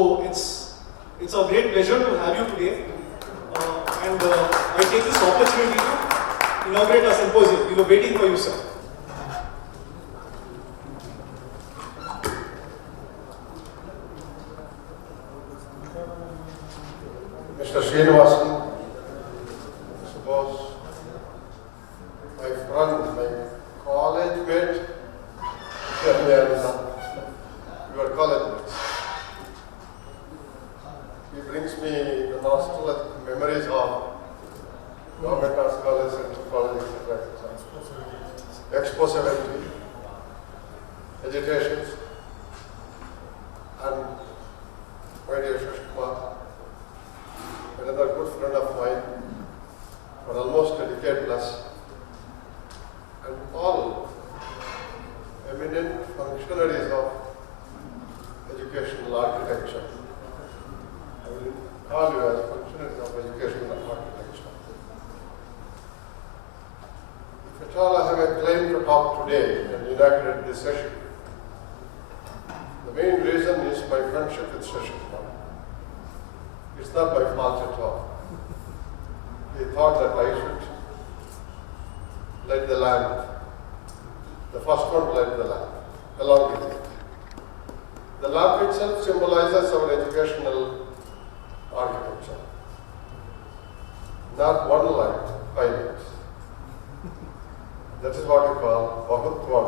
So it's a great pleasure to have you today. And I take this opportunity to inaugurate a symposium. We were waiting for you, sir. Mr. Srinivasan, suppose my friend, my college mate, your college mates. He brings me the nostalgic memories of government arts colleges and college, etc. Expo 70, agitations, and my dear Shashkumar, another good friend of mine for almost a decade plus, and all eminent functionaries of educational architecture. I will call you as functionaries of educational architecture. If at all I have a claim to talk today and inaugurate this session, the main reason is my friendship with Shashkumar. It's not by fault at all. He thought that I should light the lamp. The first one to light the lamp, along with it. The lamp itself symbolizes our educational architecture. Not one light, 5 lights. That is what you call Bahutva.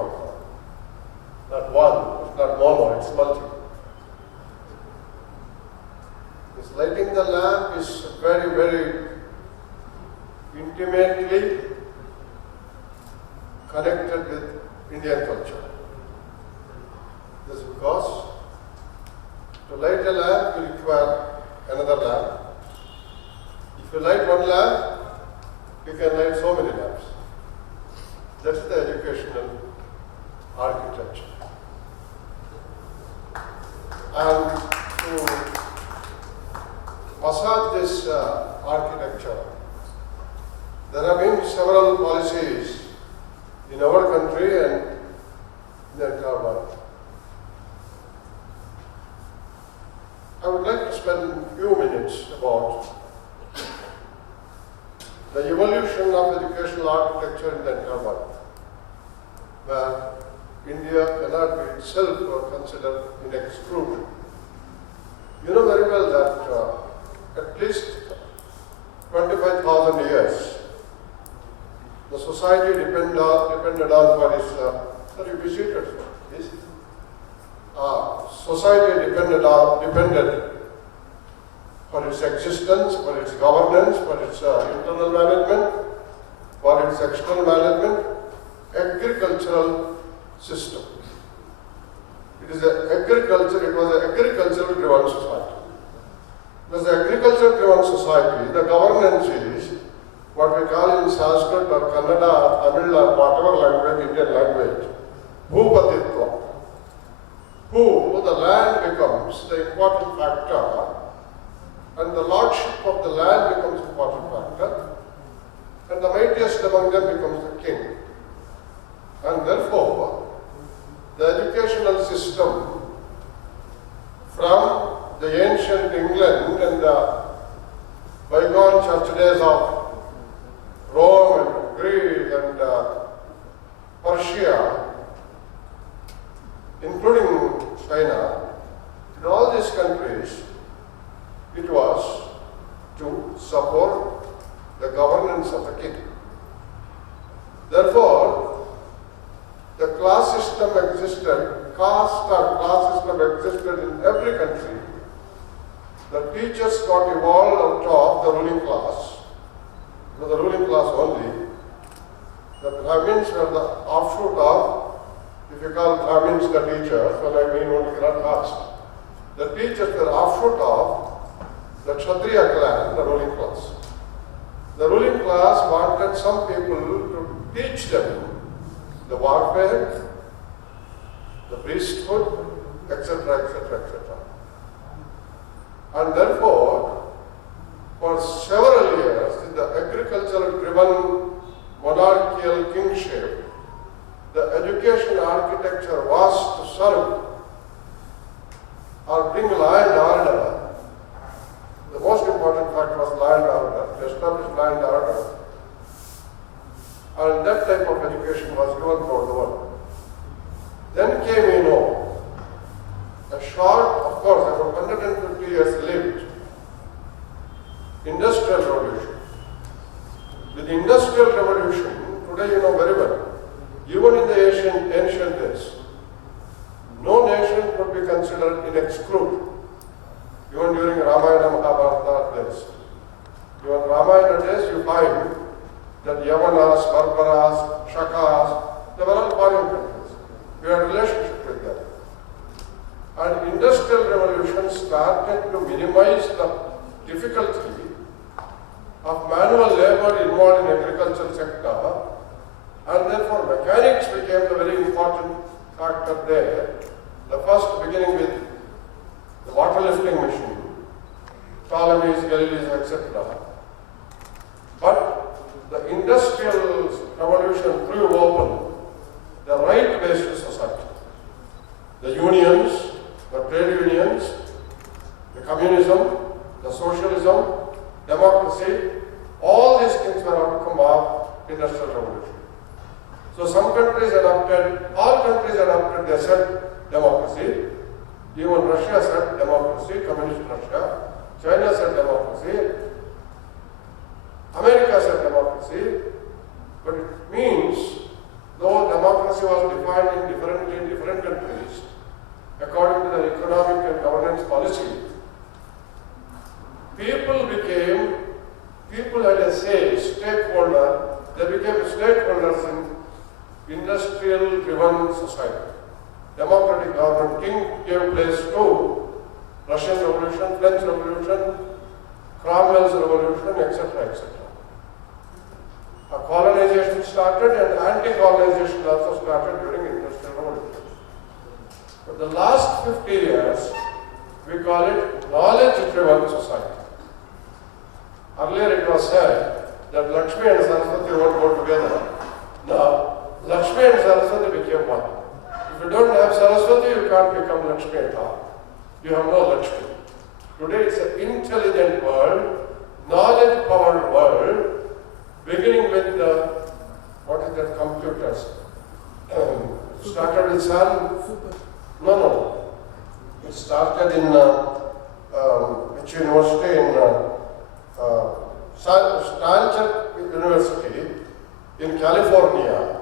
Not one, it's not mono, it's multiple. This lighting the lamp is very, very intimately connected with Indian culture. This is because to light a lamp you require another lamp. If you light one lamp, you can light so many lamps. That is the educational architecture. And to massage this architecture, there have been several policies in our country and in the entire world. I would like to spend a few minutes about the evolution of educational architecture in the entire world, where India cannot be itself considered in exclusion. You know very well that at least 25,000 years, the society depended on for its, society depended for its existence, for its governance, for its internal management, for its external management, agricultural system. It was an agricultural driven society. As an agricultural driven society, the governance is what we call in Sanskrit or Kannada or Tamil or whatever language, Indian language, Bhupatitva. The land becomes the important factor, and the lordship of the land becomes the important factor, and the mightiest among them becomes the king. And therefore, the educational system from the ancient England and the bygone church days of Rome and Greece and Persia, including China, in all these countries, it was to support the governance of the king. Therefore, the class system existed, caste or class system existed in every country. The teachers got evolved out of the ruling class. The ruling class only. The Brahmins were the offshoot of, if you call Brahmins the teachers, well I mean only not caste. The teachers were offshoot of the Kshatriya clan, the ruling class. The ruling class wanted some people to teach them the warfare, the priesthood, etc., etc., etc. And therefore, for several years, in the agricultural-driven monarchical kingship, the education architecture was to serve or bring life law and order, the most important factor was law and order, to establish law and order. And that type of education was given throughout the world. Then came, a short, of course, about 150 years lived, Industrial Revolution. With the Industrial Revolution, today you know very well, even in the ancient days, no nation could be considered in exclude. Even during Ramayana Mahabharata days. Even Ramayana days you find that Yavanas, Barbaras, Shakas, they were all foreign countries. We had a relationship with them. And Industrial Revolution started to minimize the difficulty of manual labor involved in agricultural sector, and therefore mechanics became the very important factor there. The first beginning with the water lifting machine, Ptolemies, Galilees, etc. But the Industrial Revolution threw open the right-based society. The unions, the trade unions, the communism, the socialism, democracy, all these things were outcome of Industrial Revolution. So some countries adopted, all countries adopted, they said democracy. Even Russia said democracy, communist Russia. China said democracy. America said democracy. But it means, though democracy was defined differently in different countries, according to their economic and governance policy, people had a say, stakeholder, they became stakeholders in industrial-driven society. Democratic government, king gave place to Russian Revolution, French Revolution, Cromwell's Revolution, etc., etc. A colonization started and anti-colonization also started during Industrial Revolution. For the last 50 years, we call it knowledge-driven society. Earlier it was said that Lakshmi and Saraswati won't go together. Now, Lakshmi and Saraswati became one. If you don't have Saraswati, you can't become Lakshmi at all. You have no Lakshmi. Today it's an intelligent world, knowledge-powered world, beginning with the, what is that, computers. Started with Sun. No. It started in which university? In Stanford University in California.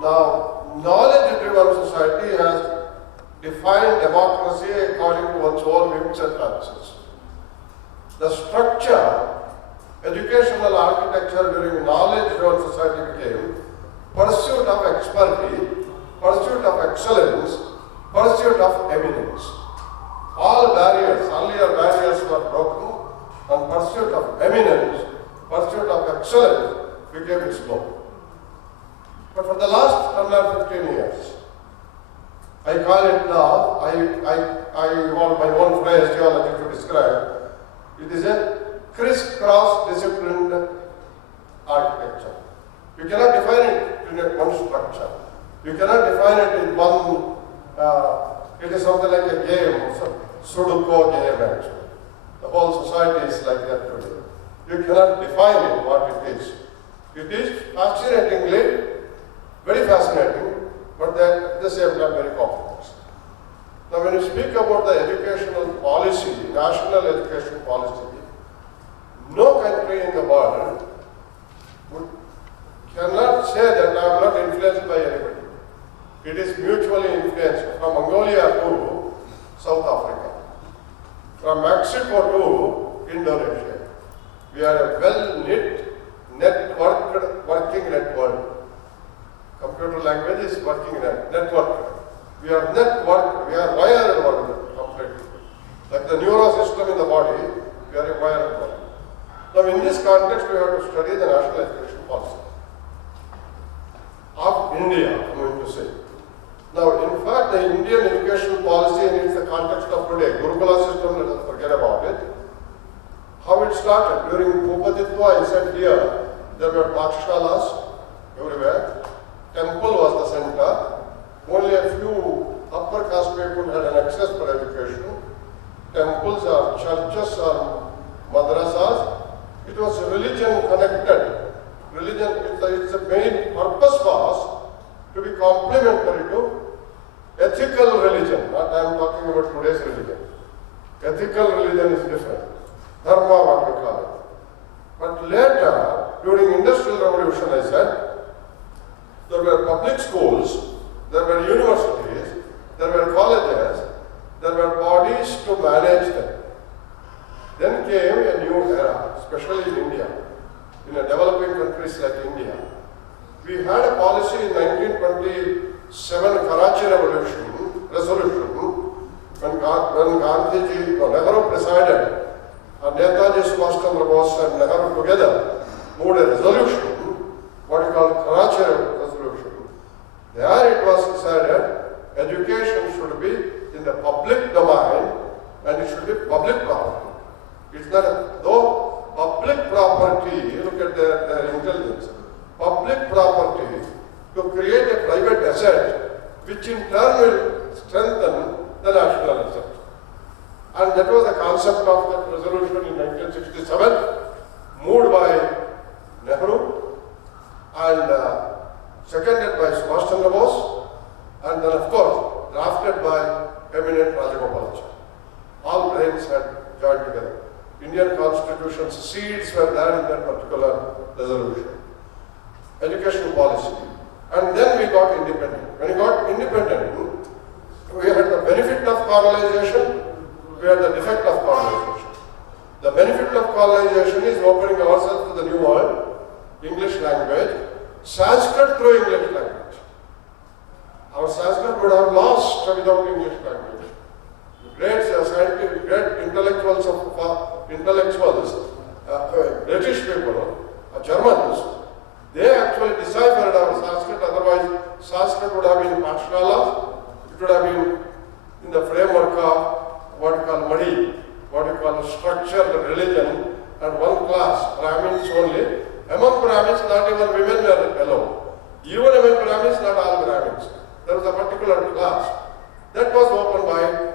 Now, knowledge-driven society has defined democracy according to its own whims and fancies. The structure, educational architecture during knowledge-driven society became pursuit of expertise, pursuit of excellence, pursuit of eminence. All barriers, earlier barriers were broken, and pursuit of eminence, pursuit of excellence became its goal. But for the last 10 or 15 years, I call it now, I want my own phrase, geology, to describe. It is a crisscross disciplined architecture. You cannot define it in one structure. You cannot define it in one, it is something like a game, Sudoku game actually. The whole society is like that today. You cannot define it what it is. It is fascinatingly, very fascinating, but at the same time very complex. Now when you speak about the educational policy, national education policy, no country in the world cannot say that I am not influenced by anybody. It is mutually influenced from Mongolia to South Africa, from Mexico to Indonesia. We are a well-knit, networked, working network. Computer language is working network. We are networked, we are wired completely. Like the neurosystem in the body, we are a wired body. Now in this context, we have to study the national education policy of India, I'm going to say. Now, in fact, the Indian education policy in the context of today, Gurukula system, let us forget about it. How it started during Bhupaditva, I said here, there were pathshalas everywhere. Temple was the center. Only a few upper caste people had an access for education. temples or churches or madrasas. It was religion connected. Religion, its main purpose was to be complementary to ethical religion. Not I am talking about today's religion. Ethical religion is different. Dharma, what we call it. But later, during Industrial Revolution, I said, there were public schools, there were universities, there were colleges, there were bodies to manage them. Then came a new era, especially in India, in a developing countries like India. We had a policy in 1927 Karachi resolution, when Gandhiji, Nehru presided, and Netaji Subhash Chandra Bose and Nehru together moved a resolution, what we call Karachi resolution. There it was decided education should be in the public domain and it should be public property. It's not, though public property, look at their intelligence, public property to create a private asset which in turn will strengthen the national asset. And that was the concept of that resolution in 1967, moved by Nehru and seconded by Subhash Chandra Bose, and then of course drafted by eminent Rajagopalacharya. All brains had joined together. Indian Constitution's seeds were there in that particular resolution. Education policy. And then we got independent. When we got independent, we had the benefit of colonization, we had the defect of colonization. The benefit of colonization is opening ourselves to the new world, English language, Sanskrit through English language. Our Sanskrit would have lost without English language. Great scientific, great intellectuals, British people, Germans, they actually deciphered our Sanskrit, otherwise Sanskrit would have been Pathshalas, it would have been in the framework of what we call Madi, what we call structured religion, and one class, Brahmins only. Among Brahmins, not even women were allowed. Even among Brahmins, not all Brahmins. There was a particular class. That was opened by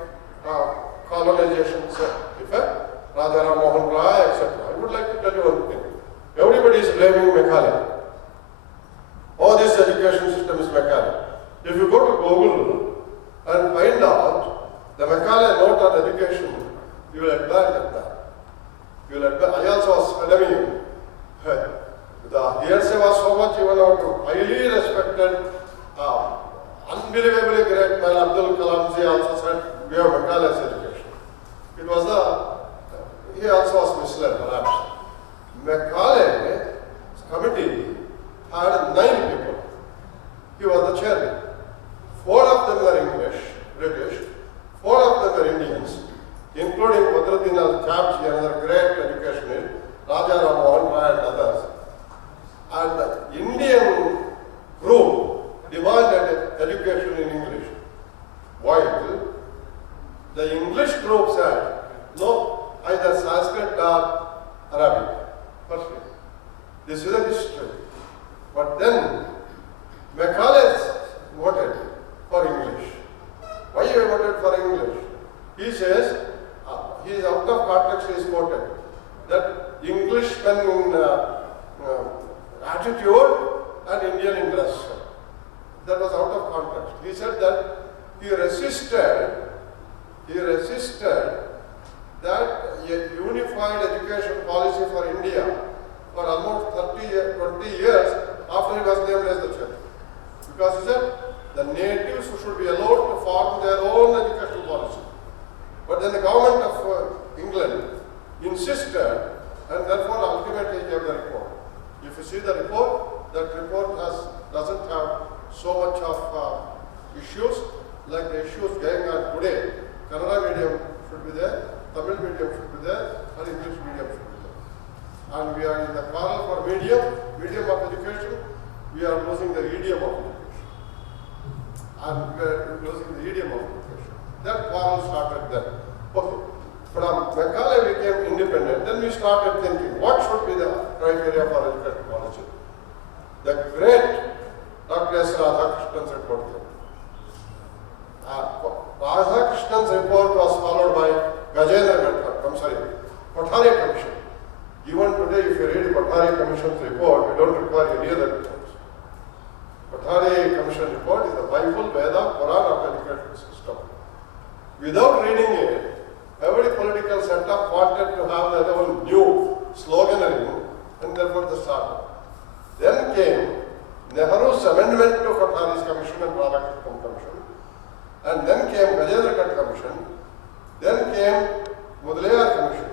colonization effect, Raja Mohan Rai, etc. I would like to tell you one thing. Everybody is blaming Macaulay. Oh, this education system is Macaulay. If you go to Google and find out the Macaulay note on education, you will admire that. You will admire. I also was telling you, the hearsay was so much even out highly respected, unbelievably great man Abdul Kalam ji also said, we have Macaulay's education. It was he also was misled perhaps. Macaulay's committee had 9 people. He was the chairman. 4 of them were English, British, 4 of them were Indians, including Badruddin al-Chapji, another great educationist, Raja Ram Mohan Rai and others. And the Indian group demanded education in English, while the English group said, no, either Sanskrit or Arabic. Firstly, this is a history. But then Macaulay voted for English. Why he voted for English? He says, he is out of context, he is quoted, that Englishmen in attitude and Indian interest. That was out of context. He said that he resisted that a unified education policy for India for almost 20 years after he was named as the chair. Because he said the natives should be allowed to form their own educational policy. But then the government of England insisted, and therefore ultimately gave the report. If you see the report, that report doesn't have so much of issues like the issues going on today. Kannada medium should be there, Tamil medium should be there, and English medium should be there. And we are in the quarrel for medium of education, we are losing the idiom of education. And we are losing the idiom of education. That quarrel started then. Okay. From Macaulay became independent, then we started thinking, what should be the criteria for education policy? The great Dr. S. Radhakrishna's report came. Radhakrishna's report was followed by Gajendra set up wanted to have their own new sloganeering, and therefore they started. Then came Nehru's amendment to Kothari's Commission and Radhakrishnan Commission, and then came Gajendra Commission, then came Mudaliar Commission,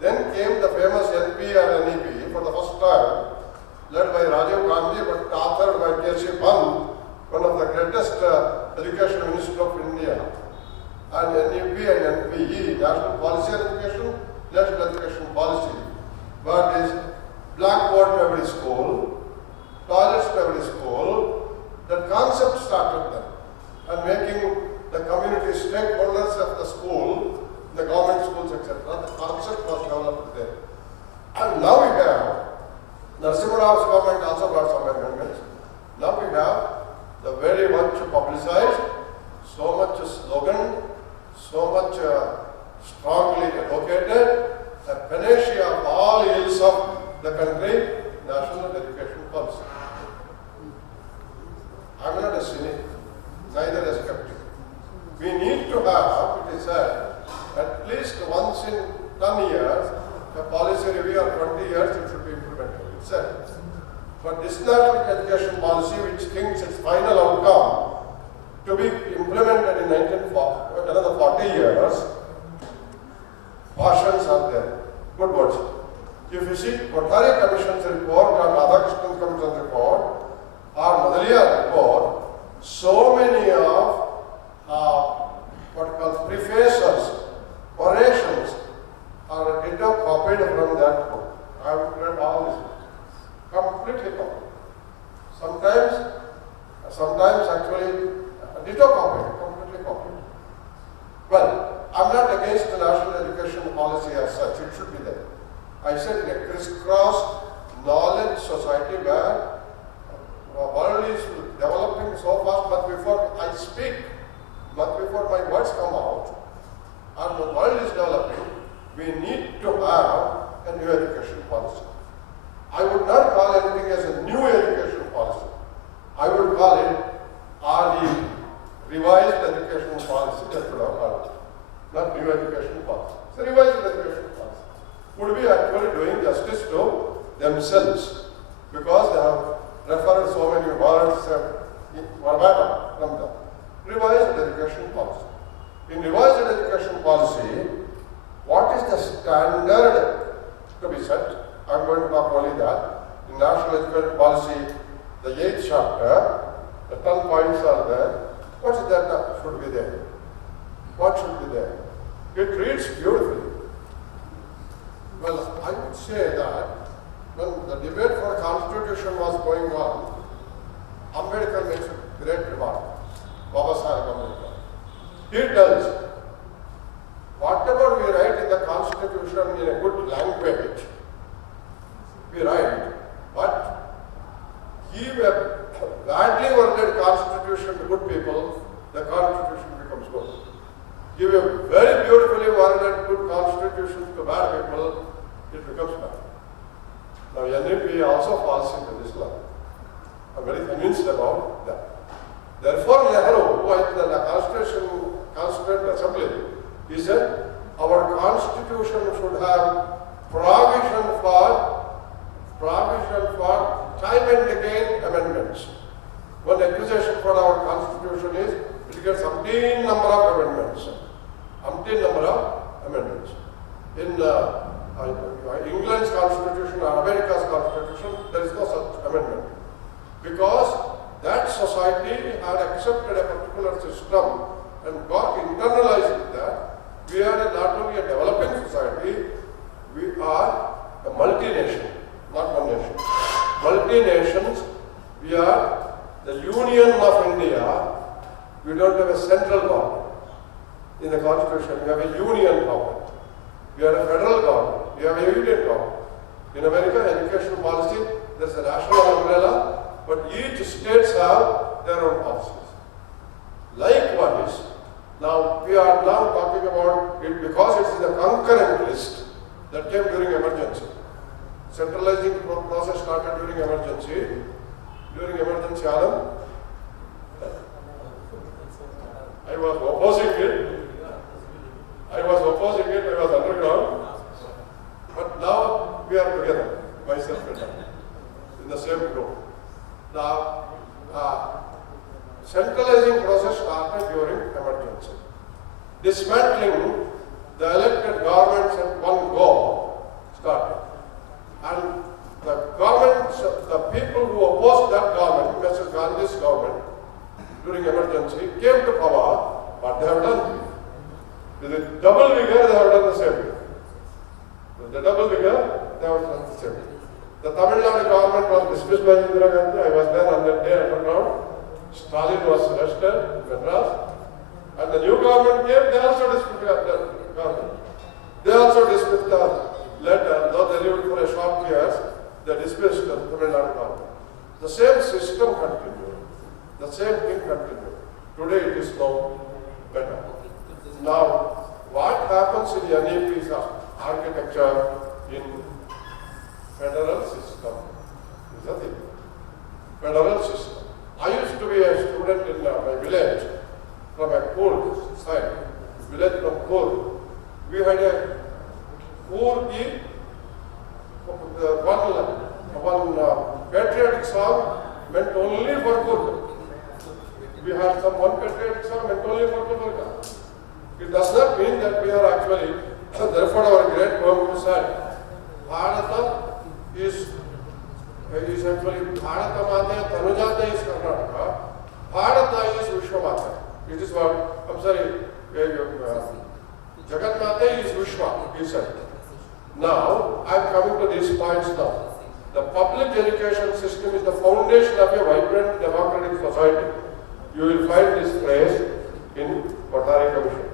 then came the famous LP and NEP for the first time, led by Rajiv Gandhi but authored by K.C. Pant, one of the greatest education ministers of India. And NEP and NPE, National Policy on Education, National Education Policy. But is blackboard to every school, toilets to every school. That concept started then, and making the community stakeholders of the school, the government schools, etc. The concept was developed there. And now we have, Narasimha Raw's government also got some amendments. Now we have the very much publicized, so much slogan, so much strongly advocated, the panacea of all ills of the country, national education policy. I am not a cynic, neither a skeptic. We need to have, it is said, at least once in 10 years, a policy review, or 20 years, it should be implemented. It's said. But this national education policy, which thinks its final outcome to be implemented in another 40 years, cautions are there. Good words. If you see Kothari Commission's report or Radhakrishnan Commission's report or Mudaliar report, so many of what are called prefaces, orations are copied from that book. I have read all these books. Completely copied. Sometimes actually ditto copied, completely copied. Well, I'm not against the national education policy as such, it should be there. I said in a crisscross knowledge society where the world is developing so fast, but before I speak, but before my words come out, and the world is developing, we need to have a new education policy. I would not call anything as a new education policy. I would call it RE, revised education policy, that's what I call it. Not new education policy. It's a revised education policy. Would be actually doing justice to themselves because they have referred so many words verbatim from them. Revised education policy. In revised education policy, what is the standard to be set? I'm going to talk only that. In National Education Policy, the 8th chapter, the 10 points are there. What is that should be there? What should be there? It reads beautifully. Well, I would say that when the debate for Constitution was going on, Ambedkar makes a great remark. Baba Saheb Ambedkar. He tells, whatever we write in the Constitution in a good language, we write, but give a badly worded Constitution to good people, the Constitution becomes good. Give a very beautifully worded good Constitution to bad people, it becomes bad. Now NEP also falls into this line. I'm very convinced about that. Therefore Nehru, who in the Constituent Assembly, he said, our Constitution should have provision for time and again amendments. One accusation for our Constitution is it gets umpteen number of amendments. In England's Constitution or America's Constitution, there is no such amendment. Because that society had accepted a particular system and got internalized with that. We are not only a developing society, we are a multination, not one nation. Multi-nations, we are the Union of India. We don't have a central government. In the Constitution, we have a union government. We are a federal government. We have a union government. In America, education policy, there's a national umbrella, but each states have their own policies. Likewise, now we are now talking about it because it's in the concurrent list that came during emergency. Centralizing process started during emergency. During emergency, Adam, I was opposing it. I was underground. figure, they have done the same. The double figure, they have done the same. The Tamil Nadu government was dismissed by Indira Gandhi. I was there on that day underground. Stalin was arrested in Madras. And the new government came, they also dismissed the government. They also dismissed the letter, though they lived for a short years, they dismissed the Tamil Nadu government. The same system continued. The same thing continued. Today it is now better. Now, what happens in the NEP's architecture in federal system is a thing. Federal system. I used to be a student in my village from a Kurd side, village from Kurd. We had a Kurd one patriotic song meant only for Kurd. We had some one patriotic song meant only for Kurd. It does not mean that we are actually, therefore our great poem said, Bharata is actually, Bharata Mata, Tanujata is Karnataka, Bharata is Vishwamata. It is what, I'm sorry, Jagat Mata is Vishwa, he said. Now, I am coming to these points now. The public education system is the foundation of a vibrant democratic society. You will find this phrase in Kothari Commission.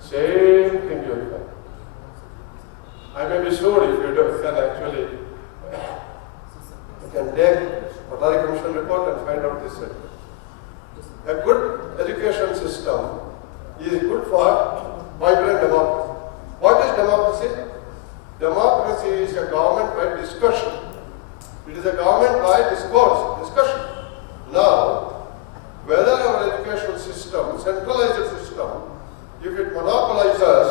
Same thing you will find. I may be sure if you can actually, you can take Kothari Commission report and find out this. A good education system is good for vibrant democracy. What is democracy? Democracy is a government by discussion. It is a government by discussion. Now, whether our education system, centralized system, if it monopolizes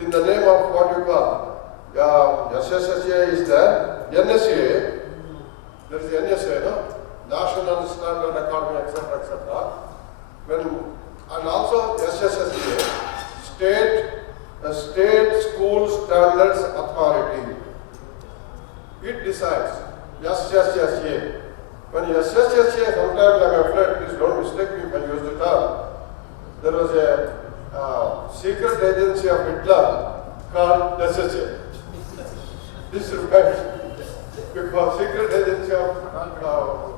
in the name of what you call SSSA is there, NSA, there is the NSA, no? National Standard Academy, etc., etc. And also SSSA, State School Standards Authority. It decides. SSSA. When SSSA, sometimes I'm afraid, please don't mistake me if I use the term. There was a secret agency of Hitler called SSA. This reminds because secret agency of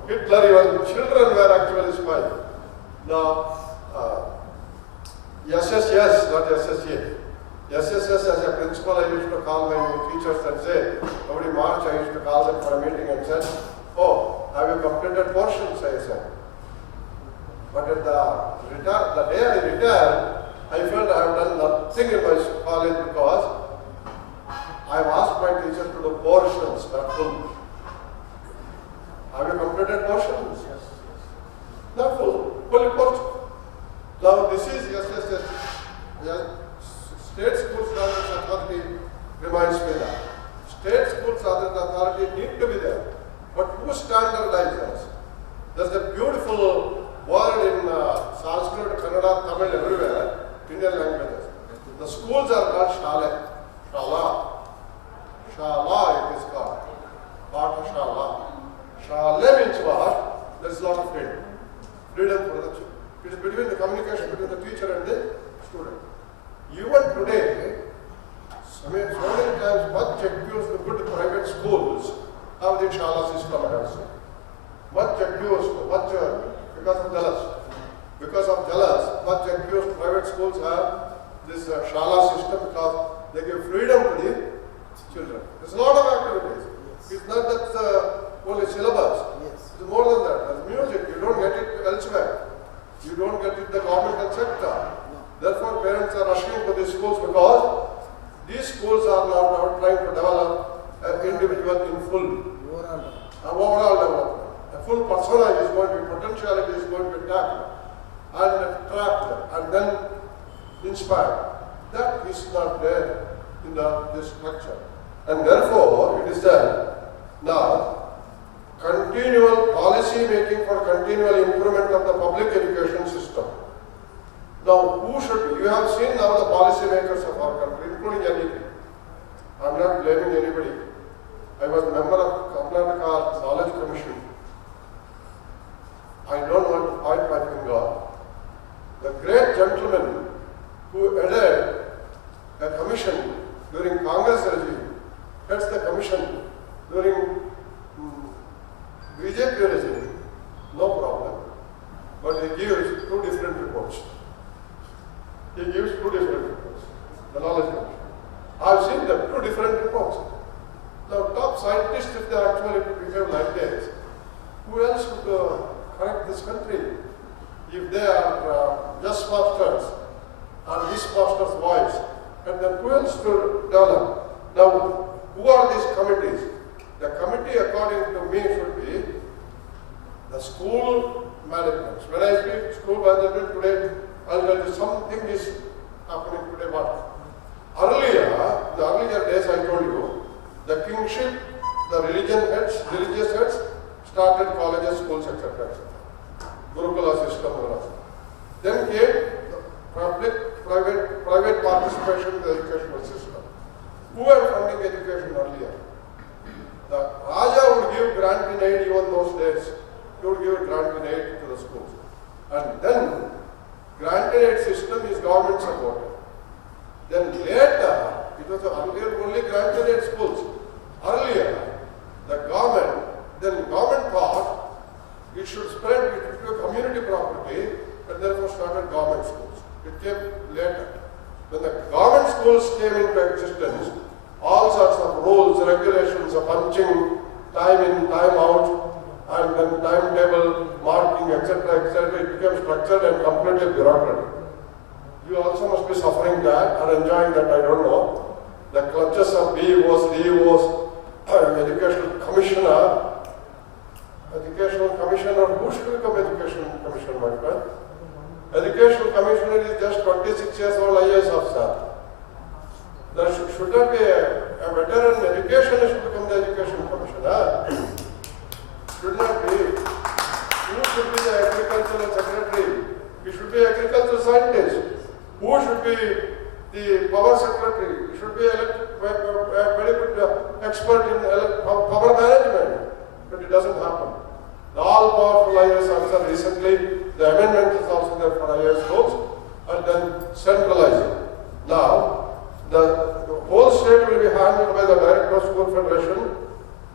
Hitler, even children were actually spies. Now, SSS, not SSA. SSS as a principal, I used to call my teachers and say, every March I used to call them for a meeting and said, oh, have you completed portions, I said. But at the day I retired, I felt I have done nothing in my college because I have asked my teachers to do portions, not full. Have you completed portions? Not full, fully portion. Now this is SSS. State School Standards Authority reminds me that. State School Standards Authority need to be there. But who standardizes? There's a beautiful word in Sanskrit, Kannada, Tamil, everywhere, Indian languages. The schools are called Shale. Shala. Shala it is called. Pathashala. Shale means what? There's a lot of freedom. Freedom for the children. It is between the communication between the teacher and the student. Even today, so many times much accused the good private schools have the Shala system, I have seen. Much accused, because of jealous. Because of jealous, much accused private schools have this Shala system because they give freedom to the children. There's a lot of activities. It's not that only syllabus. It's more than that. There's music, you don't get it elsewhere. You don't get it in the governmental sector. Therefore, parents are rushing to these schools because these schools are now trying to develop an individual in full. Overall development. A full persona is going to be, potentiality is going to be tapped and trapped and then inspired. That is not there in this structure. And therefore, it is said, now, continual policy making for continual improvement of the public education system. Now, who should be? You have seen now the policy makers of our country, including NEP. I am not blaming anybody. I was a member of Kpmtcc Knowledge Commission. I don't want to point my finger. The great gentleman who headed a the commission during Congress regime, heads the commission during BJP regime, no problem. But he gives two different reports. He gives two different reports. The knowledge commission. I've seen them, two different reports. Now, top scientists, if they actually behave like this, who else would correct this country? If they are just masters and this master's voice, and then who else to develop? Now, who are these committees? The committee, according to me, should be the school management. When I speak school management today, I'll tell you something is happening today. What? Earlier, the earlier days I told you, the kingship, the religious heads started colleges, schools, etc. Gurukula system. Then came the private participation in the educational system. Who were funding education earlier? The Raja would give grant in aid even those days. He would give grant in aid to the schools. And then grant in aid system is government supported. Then later, it was earlier only grant in aid schools. Earlier, the government thought it should spread it to community property and therefore started government schools. It came later. When the government schools came into existence, all sorts of rules, regulations of punching, time in, time out, and then timetable, marking, etc., it became structured and completely bureaucratic. You also must be suffering that or enjoying that, I don't know. The clutches of BEOs, DEOs, educational commissioner, who should become educational commissioner, my friend? Educational commissioner is just 26 years old IAS officer. There should not be a veteran educationist to become the education commissioner. Should not be. Who should be the agricultural secretary? He should be agricultural scientist. Who should be the power secretary? He should be a very good expert in power management. But it doesn't happen. The all-powerful IAS officer recently, the amendment is also there for IAS roles, and then centralizing. Now, the whole state will be handled by the Director of School Federation,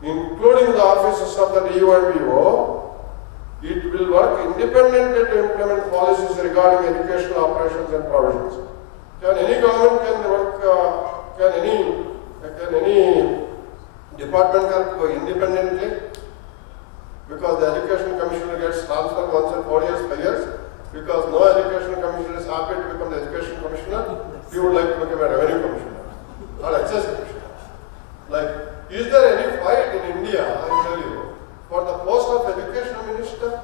including the offices of the DU and BO. It will work independently to implement policies regarding educational operations and provisions. Can any government can any department go independently? Because the education commissioner gets transferred once in 4 years, 5 years. Because no education commissioner is happy to become the education commissioner, he would like to become a revenue commissioner or excess commissioner. Like, is there any fight in India, I tell you, for the post of education minister?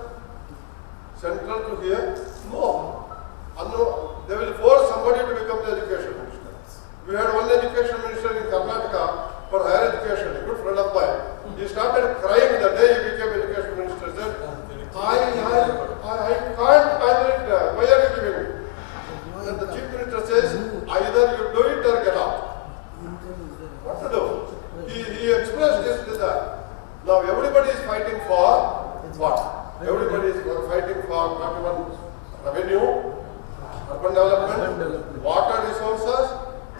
Central to here? No. They will force somebody to become the education minister. We had one education minister in Karnataka for higher education, a good friend of mine. He started crying the day he became education minister. He said, I can't handle it. Why are you giving me? And the chief minister says, either you do it or get out. What to do? He expressed this to that. Now everybody is fighting for what? Everybody is fighting for revenue, urban development, water resources,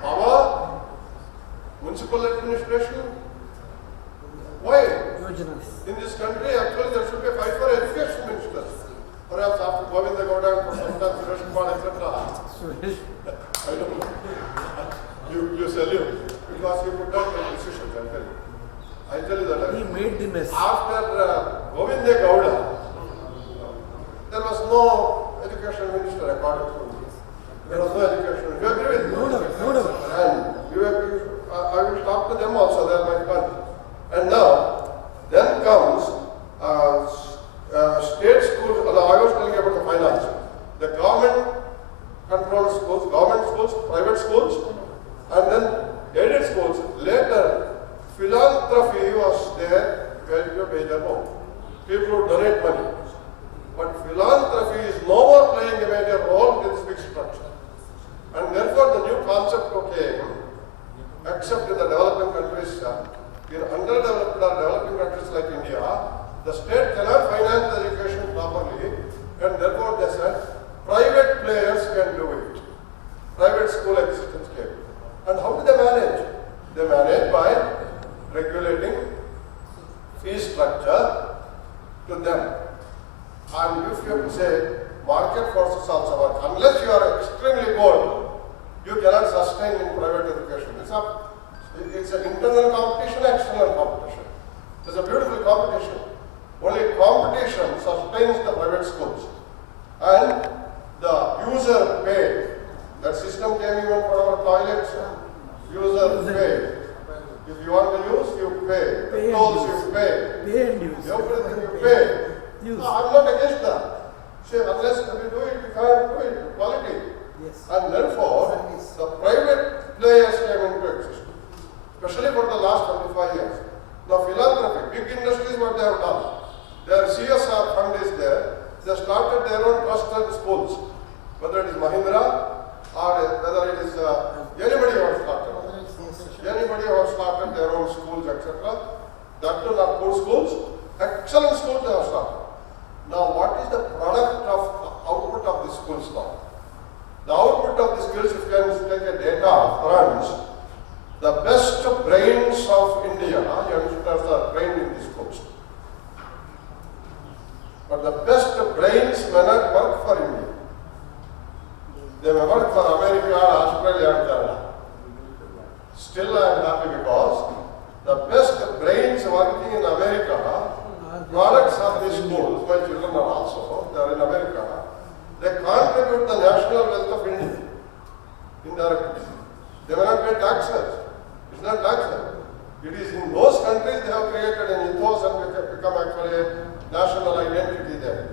power, municipal administration. Why? In this country, actually, there should be a fight for education ministers. Perhaps after Govinda Gowda and sometimes Suresh Kumar, etc. I don't know. You salute. Because you put out the decisions, I tell you that. He made the mess. After Govinda Gowda, there was no education minister according to me. There was no education minister. You agree with me? No doubt. And I will talk to them also, they are my friends. And now, then comes state schools. I was telling you about the finance. The government controlled schools, government schools, private schools, and then aided schools. Later, philanthropy was there, played a major role. People would donate money. But philanthropy is no more playing a major role in this big structure. And therefore, the new concept came, except in the developing countries. In underdeveloped or developing countries like India, the state cannot finance the education properly, and therefore they said private players can do it. Private school existence came. And how do they manage? They manage by regulating fee structure to them. And if you say market forces also work, unless you are extremely good, you cannot sustain in private education. It's an internal competition, external competition. It's a beautiful competition. Only competition sustains the private schools. And the user pay. That system came even for our toilets. User pay. If you want to use, you pay. The tolls you pay. Pay and use. Everything you pay. Use. No, I'm not against that. Say, unless we do it, we can't do it. Quality. Yes. And therefore, the private players came into existence, especially for the last 25 years. Now, philanthropy, big industries, what they have done. Their CSR fund is there. They started their own trusted schools, whether it is Mahindra or whether it is anybody who has started. Anybody who has started their own schools, etc. That too not poor schools, excellent schools they have started. Now, what is the product of output of the schools now? The output of the schools, if you can take a data crunch, the best brains of India, youngsters are trained in these schools. But the best brains may not work for India. They may work for America, Australia, and Canada. Still, I am happy because the best brains working in America, products of these schools, my children are also, they are in America, they contribute the national wealth of India indirectly. They may not pay taxes. It's not taxes. It is in those countries they have created an ethos and become actually a national identity there.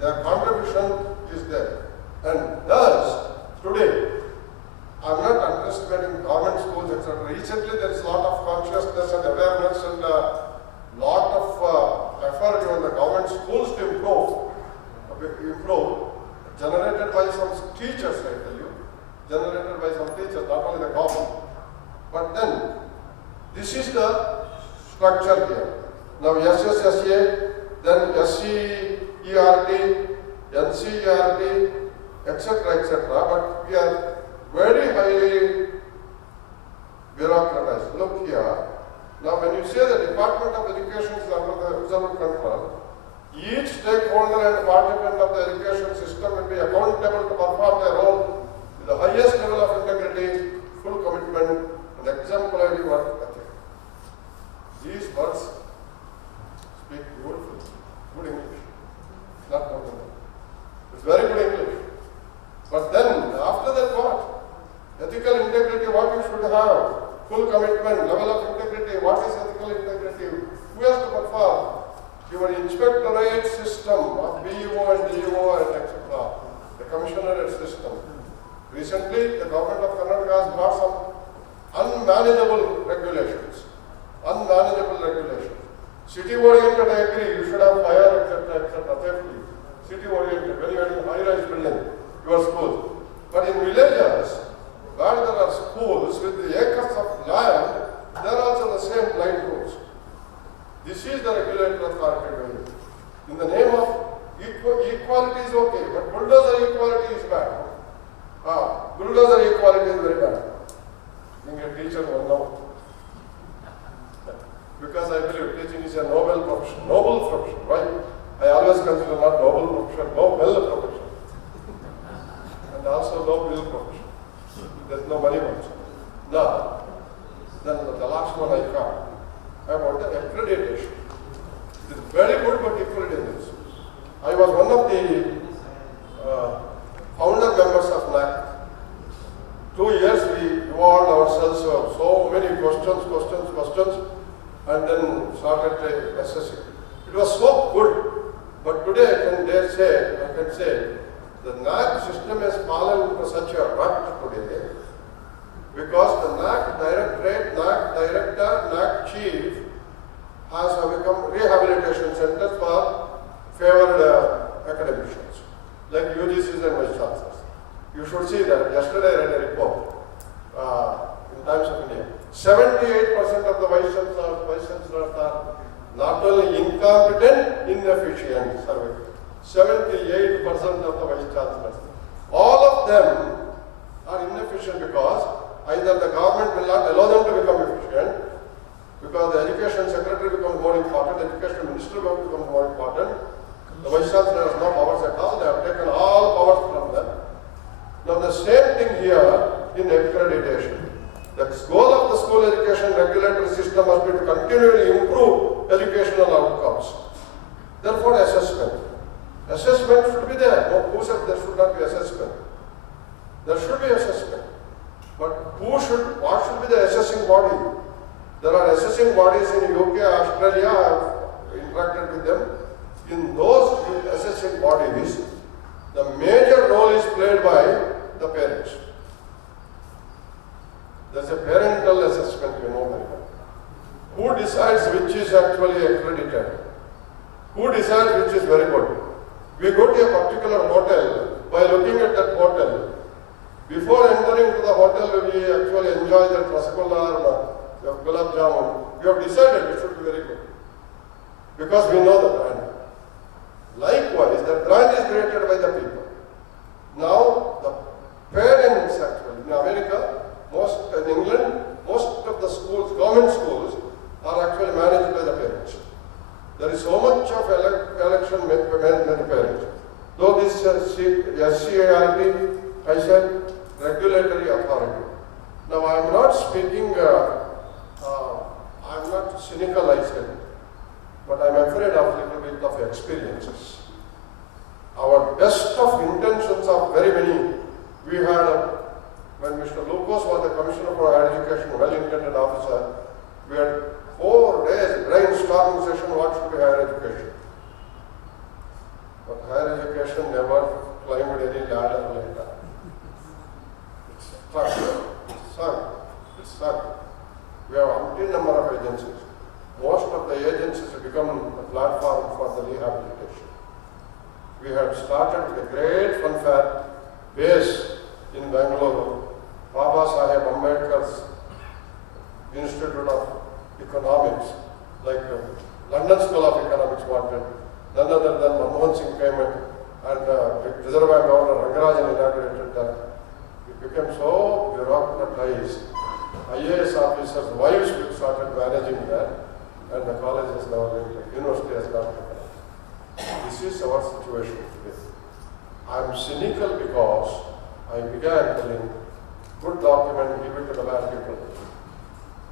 Their contribution is there. And thus, today, I'm not underestimating government schools, etc. Recently, there is a lot of consciousness and awareness and a lot of effort on the government schools to improve, generated by some teachers, I tell you, generated by some teachers, not only the government. But then, this is the structure here. Now, SSSA, then SCERT, NCERT, etc., etc. But we are very highly bureaucratized. Look here. Now, when you say the Department of Education is under the observer control, each stakeholder and participant of the education system will be accountable to perform their role with the highest level of integrity, full commitment, and exemplary work ethic. These words speak beautiful, good English, not more than that. It's very good English. But then, after that what? Ethical integrity, what you should have? Full commitment, level of integrity, what is ethical integrity? Who has to perform? Your inspectorate system of BEO and DEO and etc. The commissionerate system. Recently, the government of Karnataka has brought some unmanageable regulations. City oriented, I agree, you should have fire, etc., etc., safety. City oriented, when you are in high-rise building, your school. But in villages, where there are schools with the acres of land, there are also the same blind rules. This is the regulatory authority doing it. In the name of equality is okay, but bulldozer equality is bad. Bulldozer equality is very bad. Being a teacher will know. Because I believe teaching is a noble profession. Noble profession, right? I always consider not noble profession, noble profession. And also noble profession. There's no money much. Now, then the last one I found about the accreditation. It is very good but equally dangerous. I was one of the founder members of NAC. 2 years we evolved ourselves, so many questions, and then started assessing. It was so good, but today I can say, the NAC system has fallen into such a rut today, because the NAC directorate, NAC director, NAC chief has become rehabilitation centers for favored academicians, like UGCs and vice chancellors. You should see that. Yesterday I read a report in Times of India. 78% of the vice chancellors are not only incompetent, inefficient. Survey. 78% of the vice chancellors. All of them are inefficient because either the government will not allow them to become efficient, because the education secretary becomes more important, the education minister becomes more important. The vice chancellor has no powers at all, they have taken all powers from them. Now the same thing here in accreditation. The goal of the school education regulatory system must be to continually improve educational outcomes. Therefore assessment. Assessment should be there. No, who said there should not be assessment? There should be assessment. But what should be the assessing body? There are assessing bodies in UK, Australia, I have interacted with them. In those assessing bodies, the major role is played by the parents. There's a parental assessment, you know very well. Who decides which is actually accredited? Who decides which is very good? We go to a particular hotel, by looking at that hotel, before entering to the hotel, we actually enjoy that rasgulla or gulab jamun. We have decided it should be very good, because we know the brand. Likewise, the brand is created by the people. Now, the parents actually, in America, in England, most of the schools, government schools, are actually managed by the parents. There is so much of election made by the parents. Though this SCART, I said, regulatory authority. Now, I am not speaking, I am not cynical, I said, but I am afraid of a little bit of experiences. Our best of intentions are very many. We had, when Mr. Lucas was the Commissioner for Higher Education, well-intended officer, we had 4 days brainstorming session what should be higher education. But higher education never climbed any ladder later. It's sunk. We have umpteen number of agencies. Most of the agencies have become a platform for the rehabilitation. We had started with a great funfair base in Bangalore. Baba Saheb Ambedkar's Institute of Economics, like London School of Economics wanted. None other than Manmohan Singh came in, and Reserve Bank Governor Rangarajan inaugurated that. It became so bureaucratized. IAS officers' wives started managing that, and the college has now been, university has now been. This is our situation today. I am cynical because I began telling, good document, give it to the bad people.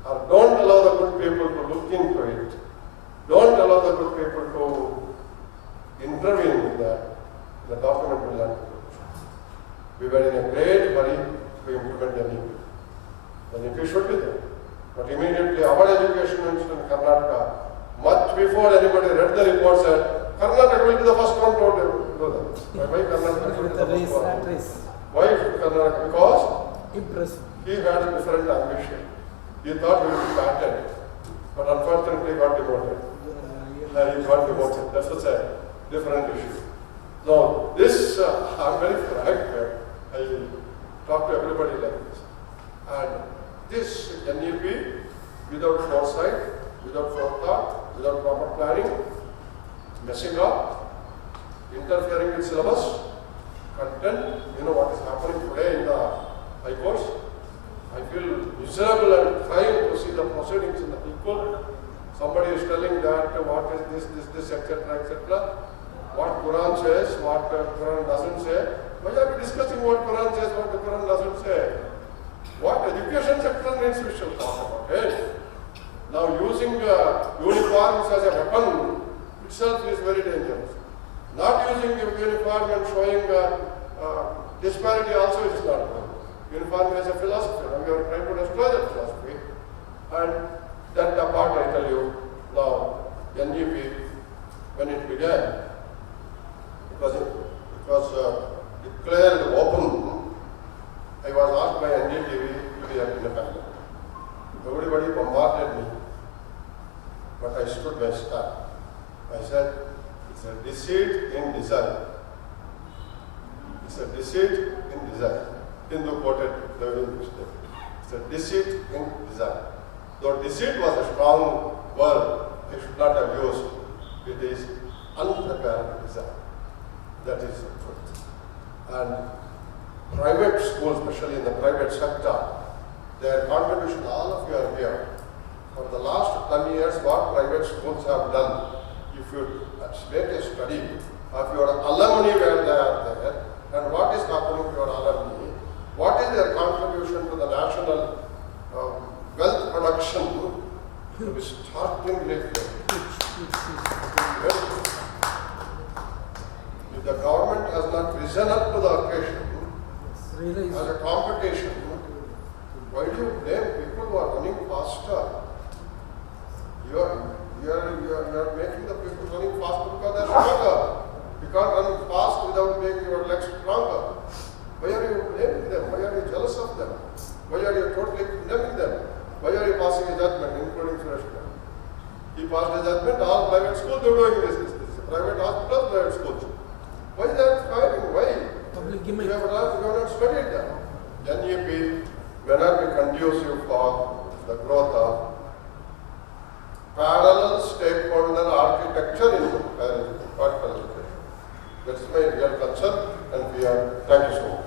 Or don't allow the good people to look into it. Don't allow the good people to intervene in that. The document will not be good. We were in a great hurry to implement the NEP. The NEP should be there. But immediately our education minister in Karnataka, much before anybody read the report, said, Karnataka will be the first one to do that. Why Karnataka will be the first one? Why Karnataka? Because he had a different ambition. He thought he would be patented, but unfortunately he got demoted. He got demoted. That's a different issue. Now, this, I'm very frank, I talk to everybody like this. And this NEP, without foresight, without forethought, without proper planning, messing up, interfering with syllabus, content, you know what is happening today in the high courts. I feel miserable and trying to see the proceedings in the people. Somebody is telling that what is this, etc., etc. What Quran says, what Quran doesn't say. Why are we discussing what Quran says, what the Quran doesn't say? What education sector needs we shall talk about it. Now using uniforms as a weapon itself is very dangerous. Not using uniform and showing disparity also is not good. Uniform is a philosophy, and we are trying to destroy that philosophy. And that apart, I tell you, now, NEP, when it began, it was declared open. I was asked by NDTV to be in the panel. Everybody bombarded me, but I stood by stand. I said, it's a deceit in design. It's a deceit in design. Hindu quoted the English. It's a deceit in design. Though deceit was a strong word, I should not have used. It is unprepared design. That is the truth. And private schools, especially in the private sector, their contribution, all of you are here. For the last 10 years, what private schools have done, if you make a study of your alumni where they are there, and what is happening to your alumni, what is their contribution to the national wealth production, to be startlingly if the government has not risen up to the occasion as a competition, why do you blame people who are running faster? You are making the people running faster because they are stronger. You can't run fast without making your legs stronger. Why are you blaming them? Why are you jealous of them? Why are you totally condemning them? Why are you passing a judgment, including Krishna? He passed a judgment, all private schools are doing this. Private hospitals, private schools. Why is that fighting? Why? Public You gimmick. have not studied them. NEP may not be conducive for the growth of parallel stakeholder architecture in vertical education. That's my real concern, and we are. Thank you so much.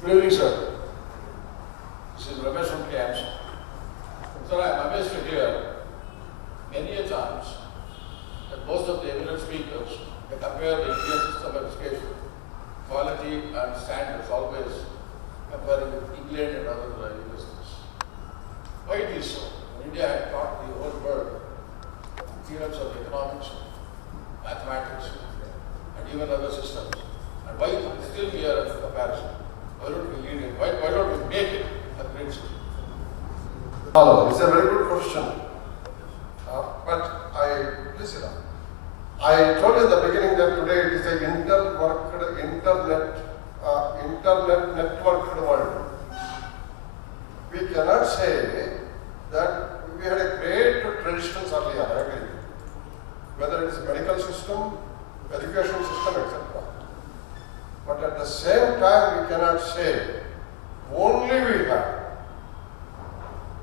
Good evening, sir. This is Ramesh from Kpmtcc. Sir, I am amazed to hear many a times that most of the eminent speakers they compare the Indian system of education, quality and standards, always comparing with England and other universities. Why it is so? India had taught the whole world theorems of economics, mathematics, and even other systems. And why still we are in comparison? Why don't we lead it? Why don't we make it a great system? Hello, it's a very good question. Please sit down. I told you in the beginning that today it is an internet networked world. We cannot say that we had a great traditions earlier, I agree. Whether it is medical system, education system, etc. But at the same time, we cannot say only we have.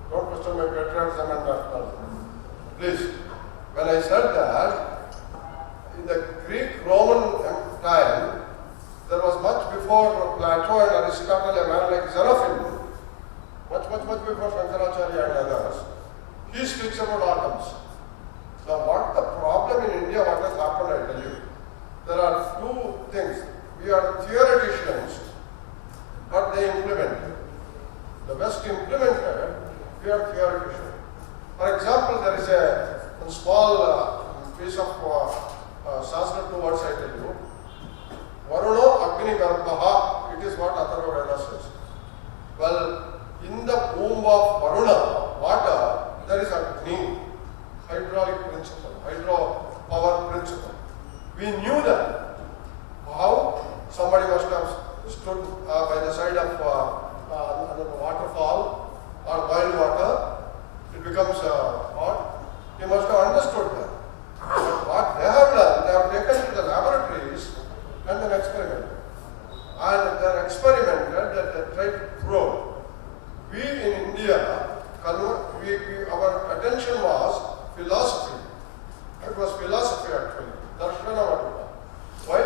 Don't question my patriotism and nationalism. Please, when I said that, in the Greek-Roman time, there was much before Plato and Aristotle, a man like Xenophon, much before Shankaracharya and others, he speaks about atoms. Now, what the problem in India, what has happened, I tell you, there are two things. We are theoreticians, but they implement. The West implemented, we are theoreticians. For example, there is a small piece of Sanskrit words I tell you. Varuno Agni Garbhaha, it is what Atharva says. Well, in the womb of Varuna, water, there is Agni, hydraulic principle, hydro power principle. We knew that. How? Somebody must have stood by the side of a waterfall or boiled water, it becomes hot. He must have understood that. But what they have done, they have taken to the laboratories and then experimented. And they are experimented that they tried to prove. We in India, our attention was philosophy. It was philosophy actually. Darshana. Why?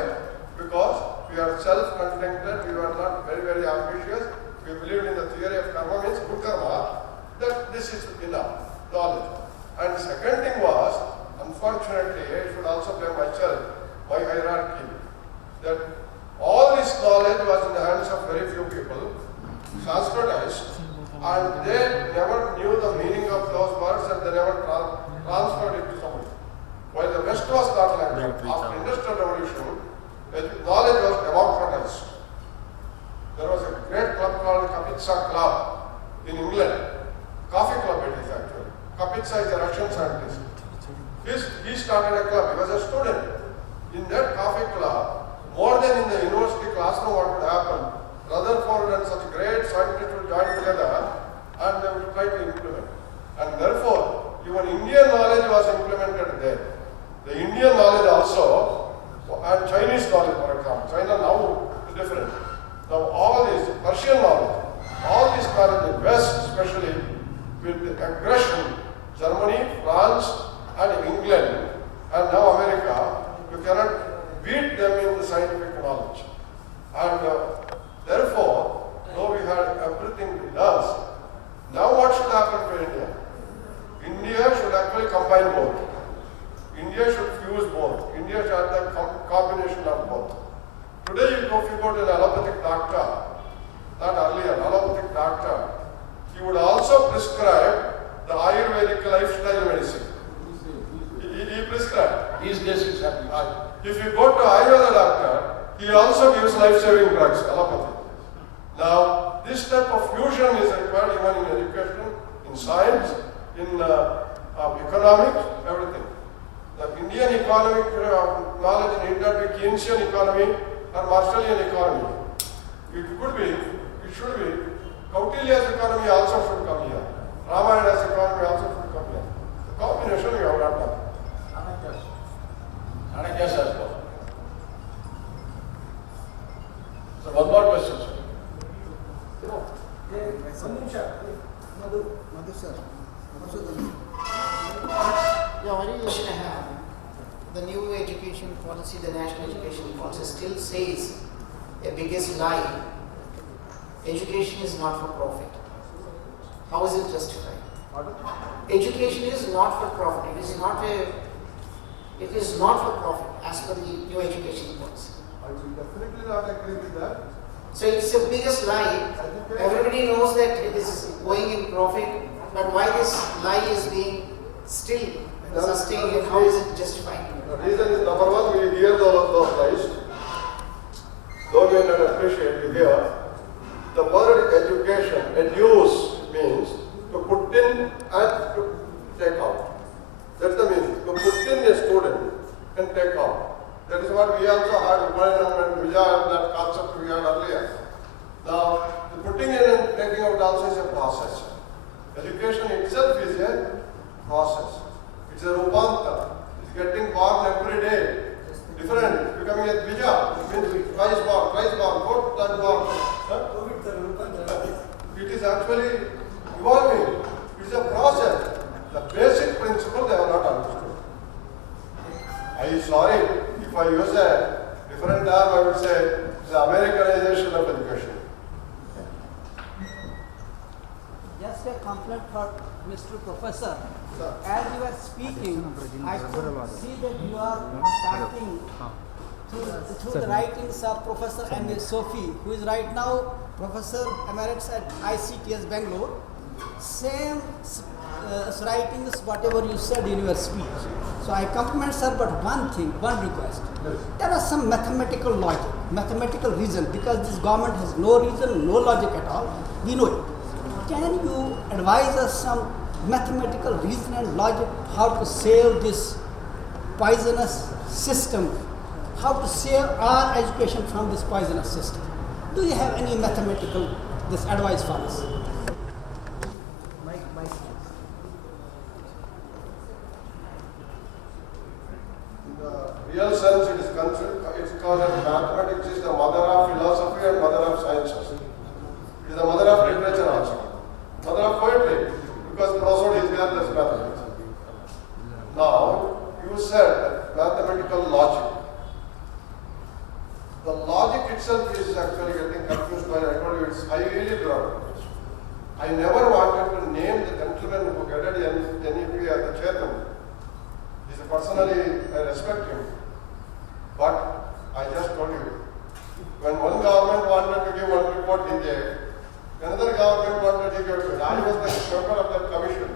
Because we are self-contented, we were not very ambitious. We believed in the theory of karma means good karma, that this is enough, knowledge. And second thing was, unfortunately, I should also blame myself, my hierarchy, that all this knowledge was in the hands of very few people, Sanskritized, and they never knew the meaning of those words and they never transferred it to somebody. While the West was not like that. After Industrial Revolution, knowledge was democratized. There was a great club called Kpmtcc Club in England. Coffee club it is actually. Kpmtcc is a Russian scientist. He started a club. He was a student. In that coffee club, more than in the university classroom, what would happen? Rutherford and such great scientists would join together and they would try to implement. And therefore, even Indian knowledge was implemented there. The Indian knowledge also, and Chinese knowledge, for example. China now is different. Now all this Persian knowledge, all this knowledge, the West especially, with the aggression, Germany, France, and England, and now America, you cannot beat them in the scientific knowledge. And therefore, though we had everything would also prescribe the Ayurvedic lifestyle medicine. He prescribed. These days it's happening. If you go to Ayurveda doctor, he also gives life-saving drugs, allopathy. Now, this type of fusion is required even in education, in science, in economics, everything. The Indian economic knowledge in India to Keynesian economy or Marshallian economy. It could be, it should be. Kautilya's economy also should come here. Ramayana's economy also should come here. The combination you have not done. Yes, as well. So one more question, sir. Yeah, one question I have. The new education policy, the national education policy still says a biggest lie. Education is not for profit. How is it justified? Education is not for profit. It is not for profit as per the new education policy. I will definitely not agree with that. So it's the biggest lie. Everybody knows that it is going in profit, but why this lie is being still sustained and how is it justified? The reason is number one, we hear those lies. Though we not appreciate, we hear. The word education, educe means to put in and to take out. That's the meaning. To put in a student and take out. That is what we also had in Vijay, that concept we had earlier. Now, the putting in and taking out also is a process. Education itself is a process. It's a rupanta. It's getting born every day. Different, becoming a Vijay. It means twice born, fourth time born. Huh? It is actually evolving. It is a process. The basic principle they have not understood. I am sorry if I use a different term, I would say the Americanization of education. Just a complaint for Mr. Professor. As you are speaking, I could see that you are starting through the writings of Professor M.A. Sophie, who is right now Professor Emeritus at ICTS Bangalore. Same writings, whatever you said in your speech. So I compliment sir, but one thing, one request. There are some mathematical logic, mathematical reason, because this government has no reason, no logic at all. We know it. Can you advise us some mathematical reason and logic how to save this poisonous system, how to save our education from this poisonous system? Do you have any mathematical advice for us? Real sense, it is considered, it's called as mathematics is the mother of philosophy and mother of sciences. It is the mother of literature also, mother of poetry, because prosody is there, less mathematics. Now, you said mathematical logic. The logic itself is actually getting confused by, I told you, it's highly broad. I never wanted to name the gentleman who headed NEP as the chairman. He's a personally, I respect him. But I just told you, when one government wanted to give one report, he gave. Another government wanted to give it. I was the member of that commission.